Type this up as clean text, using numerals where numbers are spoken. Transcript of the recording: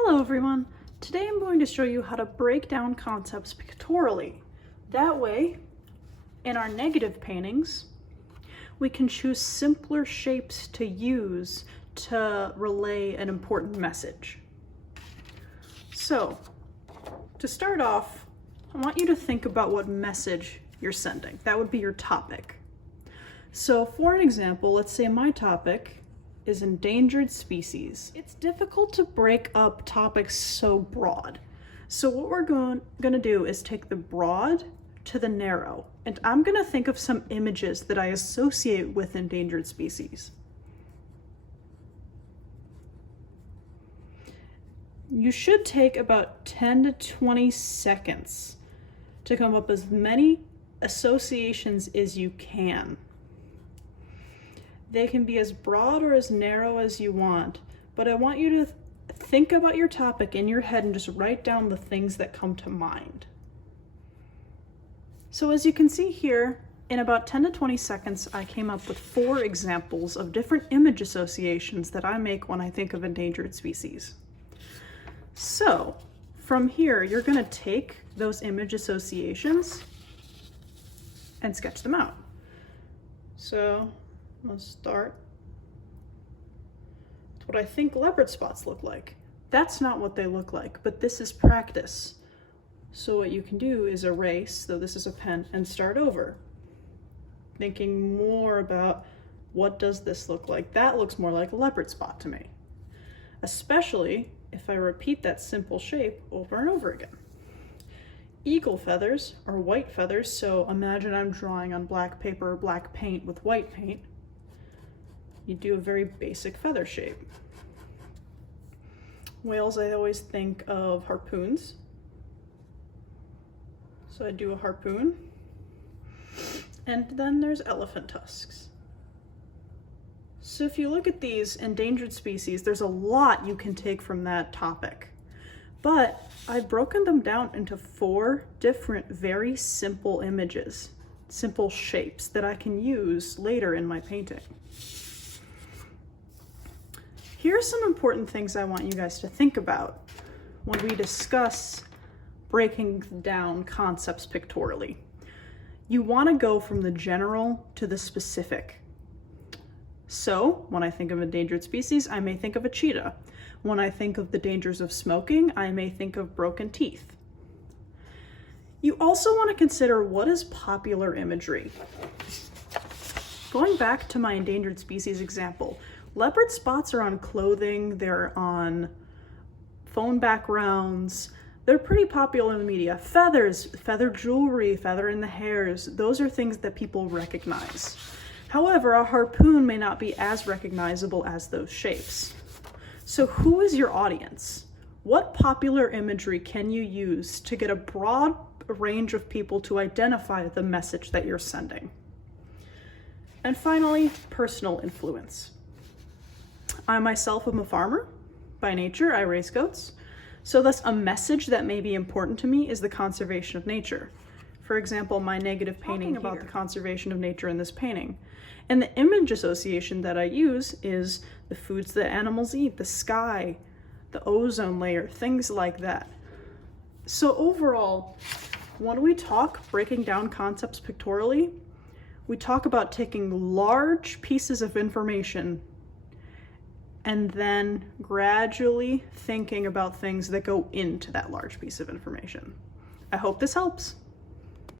Hello everyone! Today I'm going to show you how to break down concepts pictorially. That way, in our negative paintings, we can choose simpler shapes to use to relay an important message. So, to start off, I want you to think about what message you're sending. That would be your topic. So for an example, let's say my topic is endangered species. It's difficult to break up topics so broad. So what we're going to do is take the broad to the narrow, and I'm going to think of some images that I associate with endangered species. You should take about 10 to 20 seconds to come up with as many associations as you can. They can be as broad or as narrow as you want, but I want you to think about your topic in your head and just write down the things that come to mind. So as you can see here, in about 10 to 20 seconds, I came up with 4 examples of different image associations that I make when I think of endangered species. So from here, you're going to take those image associations and sketch them out. So let's start with what I think leopard spots look like. That's not what they look like, but this is practice. So what you can do is erase, though this is a pen, and start over. Thinking more about what does this look like? That looks more like a leopard spot to me. Especially if I repeat that simple shape over and over again. Eagle feathers are white feathers, so imagine I'm drawing on black paper or black paint with white paint. You do a very basic feather shape. Whales, I always think of harpoons. So I do a harpoon. And then there's elephant tusks. So if you look at these endangered species, there's a lot you can take from that topic. But I've broken them down into 4 different, very simple images, simple shapes that I can use later in my painting. Here are some important things I want you guys to think about when we discuss breaking down concepts pictorially. You want to go from the general to the specific. So when I think of endangered species, I may think of a cheetah. When I think of the dangers of smoking, I may think of broken teeth. You also want to consider what is popular imagery. Going back to my endangered species example, leopard spots are on clothing, they're on phone backgrounds, they're pretty popular in the media. Feathers, feather jewelry, feather in the hairs, those are things that people recognize. However, a harpoon may not be as recognizable as those shapes. So who is your audience? What popular imagery can you use to get a broad range of people to identify the message that you're sending? And finally, personal influence. I myself am a farmer. By nature, I raise goats. So thus a message that may be important to me is the conservation of nature. For example, my negative painting about the conservation of nature in this painting. And the image association that I use is the foods that animals eat, the sky, the ozone layer, things like that. So overall, when we talk breaking down concepts pictorially, we talk about taking large pieces of information and then gradually thinking about things that go into that large piece of information. I hope this helps.